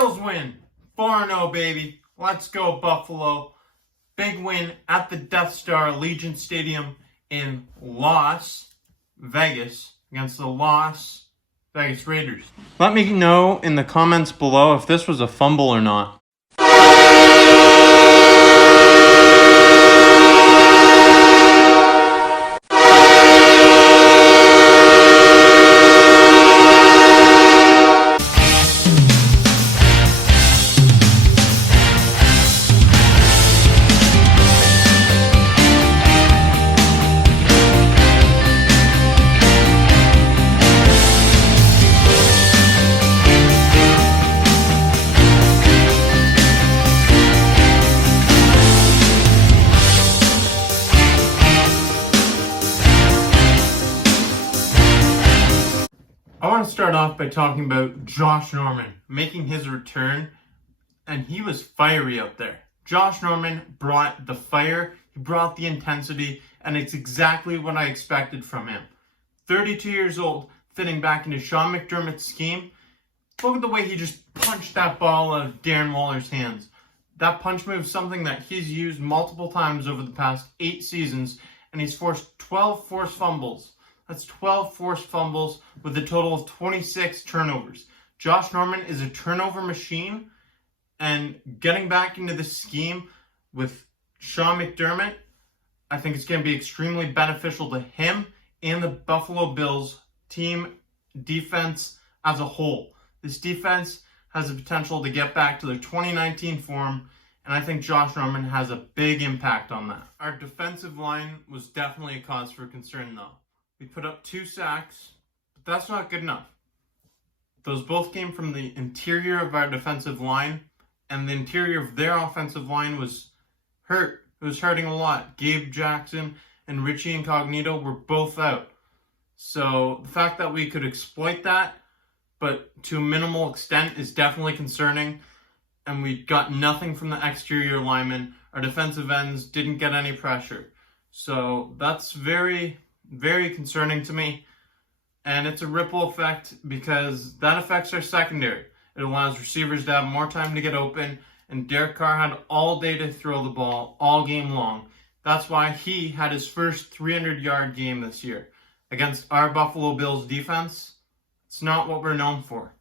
Bills win. 4-0, baby. Let's go, Buffalo. Big win at the Death Star Allegiant Stadium in Las Vegas against the Las Vegas Raiders. Let me know in the comments below if this was a fumble or not. I want to start off by talking about Josh Norman making his return, and he was fiery out there. Josh Norman brought the fire, he brought the intensity, and it's exactly what I expected from him. 32 years old, fitting back into Sean McDermott's scheme. Look at the way he just punched that ball out of Darren Waller's hands. That punch move is something that he's used multiple times over the past 8 seasons, and he's forced 12 forced fumbles. That's 12 forced fumbles with a total of 26 turnovers. Josh Norman is a turnover machine, and getting back into the scheme with Sean McDermott, I think it's going to be extremely beneficial to him and the Buffalo Bills team defense as a whole. This defense has the potential to get back to their 2019 form, and I think Josh Norman has a big impact on that. Our defensive line was definitely a cause for concern, though. We put up 2 sacks, but that's not good enough. Those both came from the interior of our defensive line, and the interior of their offensive line was hurt. It was hurting a lot. Gabe Jackson and Richie Incognito were both out. So the fact that we could exploit that, but to a minimal extent, is definitely concerning. And we got nothing from the exterior linemen. Our defensive ends didn't get any pressure. So that's very concerning to me, and it's a ripple effect because that affects our secondary. It allows receivers to have more time to get open, and Derek Carr had all day to throw the ball all game long. That's why he had his first 300-yard game this year against our Buffalo Bills defense. It's not what we're known for.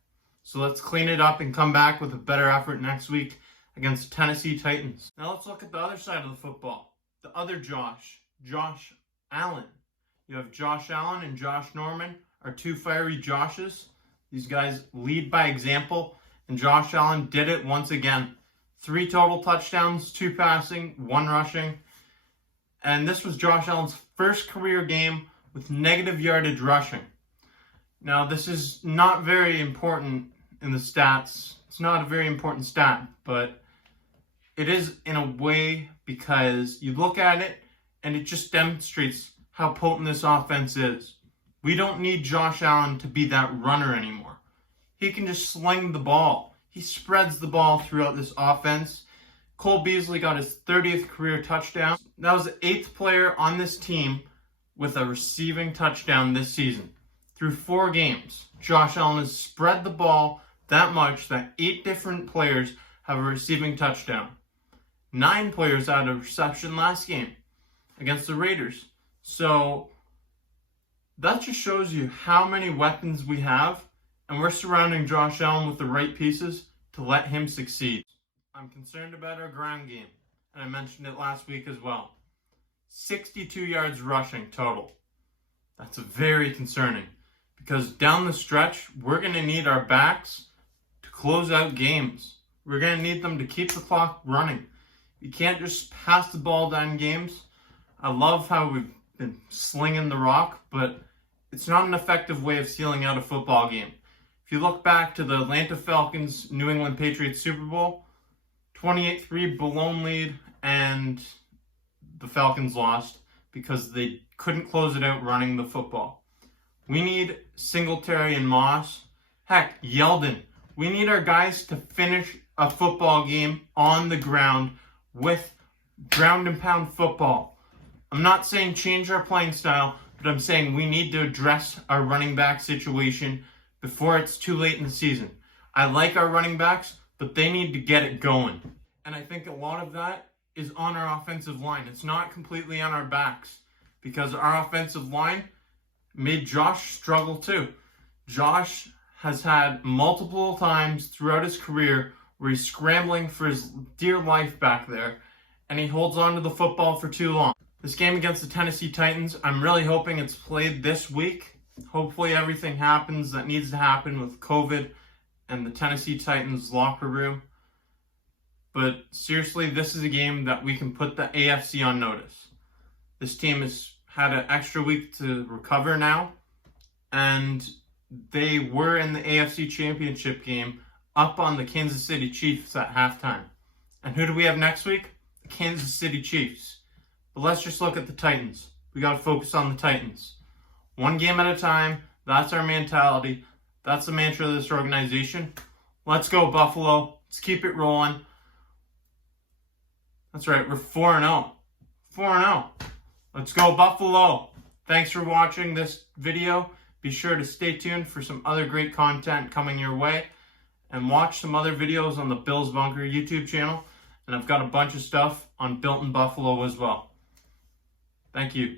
So let's clean it up and come back with a better effort next week against Tennessee Titans. Now let's look at the other side of the football. The other Josh Allen. You have Josh Allen and Josh Norman, our 2 fiery Joshes. These guys lead by example, and Josh Allen did it once again. 3 total touchdowns, 2 passing, 1 rushing. And this was Josh Allen's first career game with negative yardage rushing. Now, this is not very important in the stats. It's not a very important stat, but it is in a way because you look at it and it just demonstrates how potent this offense is. We don't need Josh Allen to be that runner anymore. He can just sling the ball. He spreads the ball throughout this offense. Cole Beasley got his 30th career touchdown. That was the 8th player on this team with a receiving touchdown this season. Through 4 games, Josh Allen has spread the ball that much that 8 different players have a receiving touchdown. 9 players had a reception last game against the Raiders. So that just shows you how many weapons we have, and we're surrounding Josh Allen with the right pieces to let him succeed. I'm concerned about our ground game, and I mentioned it last week as well. 62 yards rushing total. That's very concerning because down the stretch, we're going to need our backs to close out games. We're going to need them to keep the clock running. You can't just pass the ball down games. I love how we've been slinging the rock, but it's not an effective way of sealing out a football game. If you look back to the Atlanta Falcons New England Patriots Super Bowl, 28-3 blown lead, and the Falcons lost because they couldn't close it out running the football. We need Singletary and Moss. Heck, Yeldon. We need our guys to finish a football game on the ground with ground and pound football. I'm not saying change our playing style, but I'm saying we need to address our running back situation before it's too late in the season. I like our running backs, but they need to get it going. And I think a lot of that is on our offensive line. It's not completely on our backs, because our offensive line made Josh struggle too. Josh has had multiple times throughout his career where he's scrambling for his dear life back there, and he holds on to the football for too long. This game against the Tennessee Titans, I'm really hoping it's played this week. Hopefully everything happens that needs to happen with COVID and the Tennessee Titans locker room. But seriously, this is a game that we can put the AFC on notice. This team has had an extra week to recover now, and they were in the AFC Championship game up on the Kansas City Chiefs at halftime. And who do we have next week? The Kansas City Chiefs. But let's just look at the Titans. We got to focus on the Titans. One game at a time. That's our mentality. That's the mantra of this organization. Let's go, Buffalo. Let's keep it rolling. That's right, we're 4-0. 4-0. Let's go, Buffalo. Thanks for watching this video. Be sure to stay tuned for some other great content coming your way. And watch some other videos on the Bills Bunker YouTube channel. And I've got a bunch of stuff on Built in Buffalo as well. Thank you.